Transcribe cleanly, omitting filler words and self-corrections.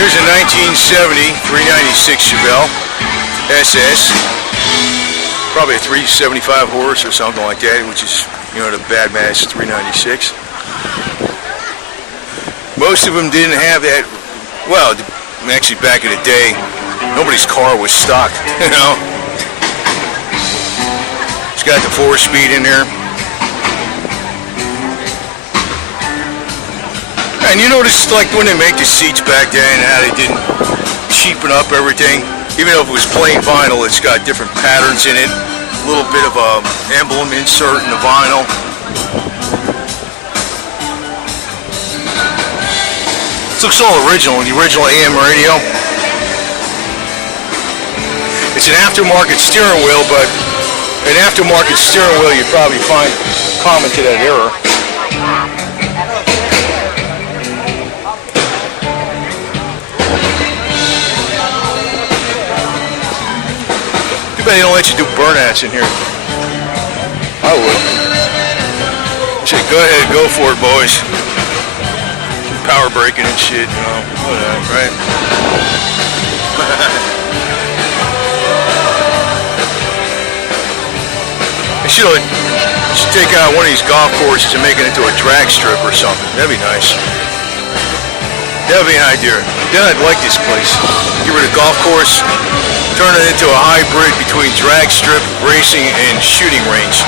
Here's a 1970 396 Chevelle SS. Probably a 375 horse or something like that, which is, you know, the bad mass 396. Most of them didn't have that. Well, actually back in the day, nobody's car was stock, you know. It's got the 4-speed in there. And you notice, like, when they make the seats back then, how they didn't cheapen up everything. Even though if it was plain vinyl, it's got different patterns in it. A little bit of a emblem insert in the vinyl. This looks all original, the original AM radio. It's an aftermarket steering wheel, but an aftermarket steering wheel you'd probably find common to that era. Too bad they don't let you do burnouts in here. I would. Say, go ahead, go for it, boys. Power braking and shit, you know, whatever, right? They should take out one of these golf courses and make it into a drag strip or something. That'd be nice. That'd be an idea. Then I'd like this place. Get rid of golf course, turn it into a hybrid between drag strip, racing, and shooting range.